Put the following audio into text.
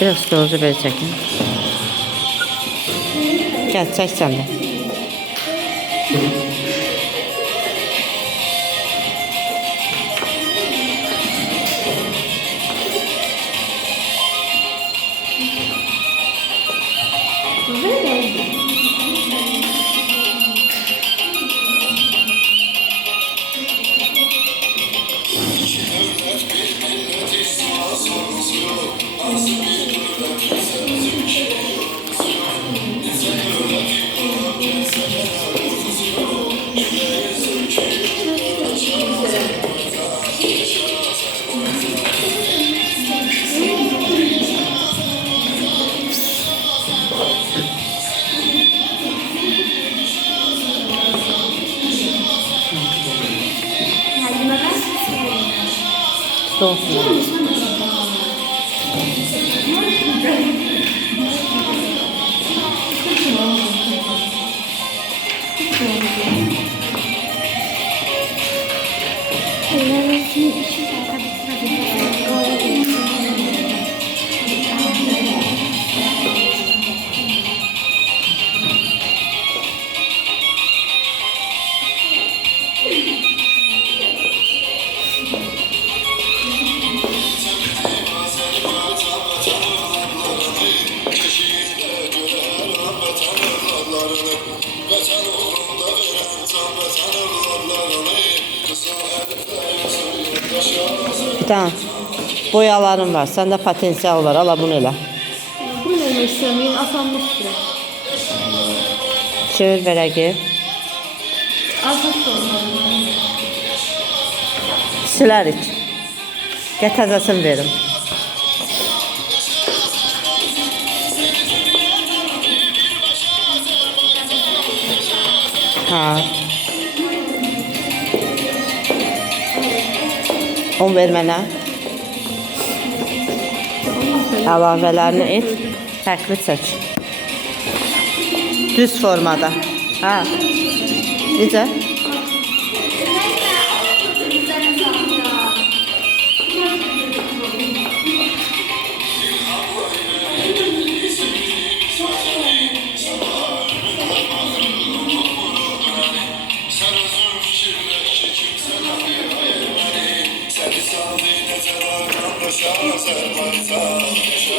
Biraz storucu belə çəkin. Gəl, çək sən də. Olsun. Tamam. Boyalarım var. Sende potansiyel var. Ala bunu elə. Bu ne istiyorum? Asanlık bile. Çevir vərəqi. Azat olmalı. Silərik. Gəl təzəsini verim. Ha. On ver mənə. Əlavələrini et. Fərqli çək. Düz formada. Ha. Necə? Sen